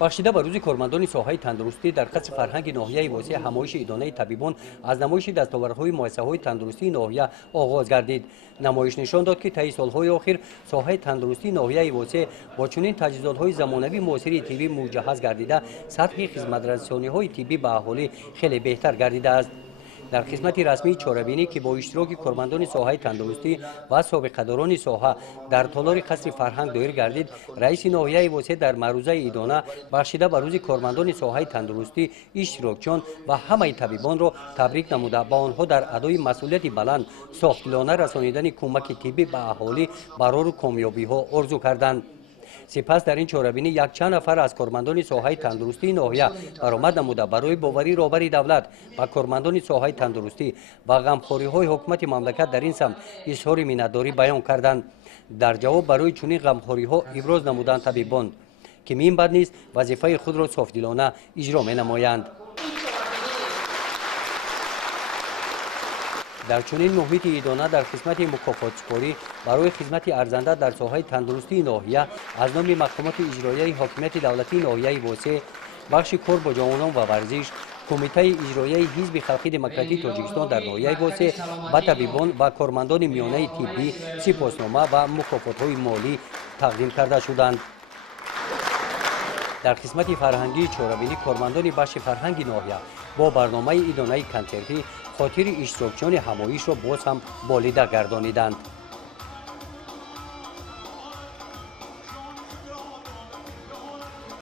бахшида ба рӯзи кормандони соҳаи тандурустӣ дар қасри фарҳанги ноҳияи восеъ ҳамоиши идонаи табибон аз намоиши дастовардҳои муассисаҳои тандурустии ноҳия оғоз гардид. Намоиш нишон дод, ки таи солҳои охир соҳаи тандурустии ноҳияи восеъ бо чунин таҷҳизотҳои замонавии муосири тиббӣ муҷаҳҳаз гардида сатҳи хизматрасониҳои тиббӣ ба аҳолӣ хеле беҳтар гардидааст. дар қисмати расмии чорабинӣ, ки бо иштироки кормандони соҳаи тандурустӣ ва собиқадорони соҳа дар толори қасри фарҳанг доир гардид, раиси ноҳияи восеъ дар маърузаи идона бахшида ба рӯзи кормандони соҳаи тандурустӣ иштирокчиён ва ҳамаи табибонро табрик намуда ба онҳо дар адои масъулияти баланд софтдилона расонидани кӯмаки тиббӣ ба аҳолӣ барору комёбиҳо орзу карданд. сипас дар ин чорабинӣ якчанд нафар аз кормандони соҳаи тандурустии ноҳия баромад намуда барои боварӣ роҳбари давлат ба кормандони соҳаи тандурустӣ ва ғамхориҳои ҳукумати мамлакат дар ин самт изҳори миннатдорӣ баён карданд. дар ҷавоб барои чунин ғамхориҳо иброз намуданд табибон, ки минбаъд низ вазифаи худро софдилона иҷро менамоянд. дар чунин муҳити идона дар қисмати мукофотшукорӣ барои хизмати арзанда дар соҳаи тандурустии ноҳия аз номи мақомоти иҷроияи ҳокимияти давлатии ноҳияи восеъ, бахши кор бо ҷавонон ва варзиш, кумитаи иҷроияи ҳизби халқии демократии тоҷикистон дар ноҳияи восеъ ба табибон ва кормандони миёнаи тиббӣ сипоснома ва мукофотҳои молӣ тақдим карда шуданд. дар қисмати фарҳангии чорабинӣ кормандони бахши фарҳанги ноҳия бо барномаи идонаи консертӣ хотири иштирокчиёни ҳамоишро боз ҳам болида гардониданд.